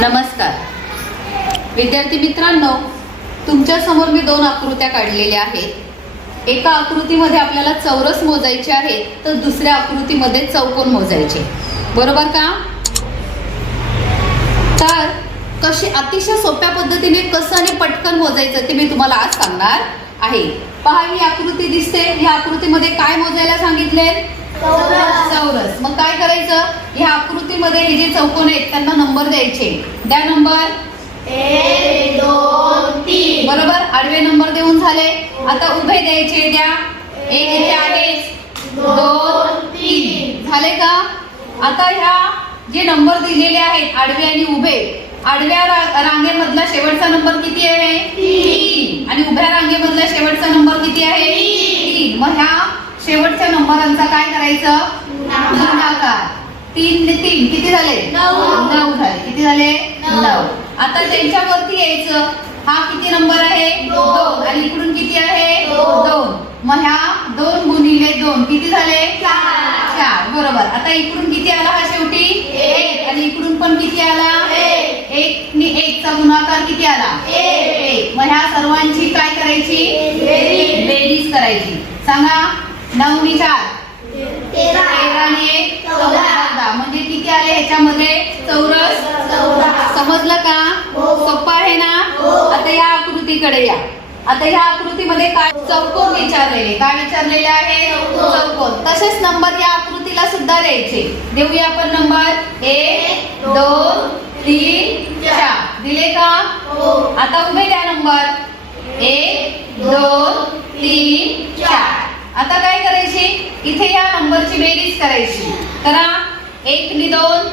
नमस्कार. विद्यार्थी मित्रांनो तुमच्यासमोर मी दोन आकृत्या काढलेल्या आहेत. एका आकृतीमध्ये आपल्याला चौरस मोजायचे आहे तर दुसऱ्या आकृतीमध्ये चौकोन मोजायचे. बरोबर का? तर कशी अतिशय सोप्या पद्धतीने कसं आणि पटकन मोजायचं ते मी तुम्हाला आज सांगणार आहे. पहा ही आकृती दिसते. या आकृतीमध्ये काय मोजायला सांगितले चौरस. मग काय करायचं? ह्या आकृतीमध्ये हे जे चौकोन आहेत त्यांना नंबर द्यायचे. द्या नंबर. बरोबर? आडवे नंबर देऊन झाले. आता उभे द्यायचे द्या. एक आहे दोन तीन. झाले का? आता ह्या जे नंबर दिलेले आहेत आडवे आणि उभे आडव्या रांगेमधला शेवटचा नंबर किती आहे? तीन. आणि उभ्या रांगेमधला शेवटचा नंबर किती आहे? तीन. मग ह्या शेवटच्या नंबरांचा काय करायचं? गुणाकार तीन ने तीन. किती झाले? नऊ. नऊ झाले. किती झाले? नऊ. आता त्यांच्यावरती यायचं हा किती नंबर आहे? दोन. आणि इकडून किती आहे? दोन. मग ह्या दोन गुणिले दोन. किती झाले? चार. बरोबर. आता इकडून किती आला हा शेवटी? एक. आणि इकडून पण किती आला? एक. एक नि एकचा गुणाकार किती आला? एक. एक. मग ह्या सर्वांची काय करायची. बेरीज करायची. सांगा. नऊ चार तेरा. एक चौदा. म्हणजे किती आले ह्याच्यामध्ये? चौरस. समजलं का? हो. सोपं आहे ना? हो. आता या आकृतीकडे या. आता ह्या आकृतीमध्ये काय चौकोन विचारलेले. काय विचारलेले आहे? चौकोन. तसेच नंबर या आकृतीला सुद्धा द्यायचे. देऊया आपण नंबर. एक दोन तीन चार. दिले का? हो. आता उभे द्या नंबर. एक दोन तीन चार. इथे या नंबरची बेरीज करायची. करा. एक नि दोन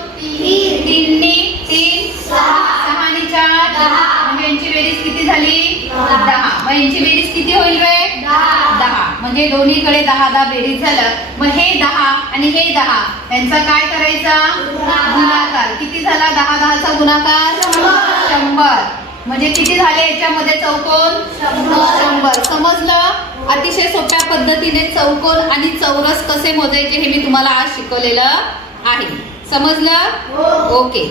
तीन नि तीन सहा. सहा नि चार दहा. यांची बेरीज किती झाली? दहा. मग यांची बेरीज किती होईल रे दहा. दहा. म्हणजे दोन्हीकडे दहा दहा बेरीज झालं. मग हे दहा आणि हे दहा. यांचा काय करायचा? गुणाकार. किती झाला? दहा दहाचा गुणाकार? म्हणजे किती झाले याच्यामध्ये चौकोन? शंभर. समजलं? अतिशय सोप्या पद्धतीने चौकोन आणि चौरस कसे मोजायचे हे मी तुम्हाला आज शिकवलेलं आहे. समजलं? हो. ओके.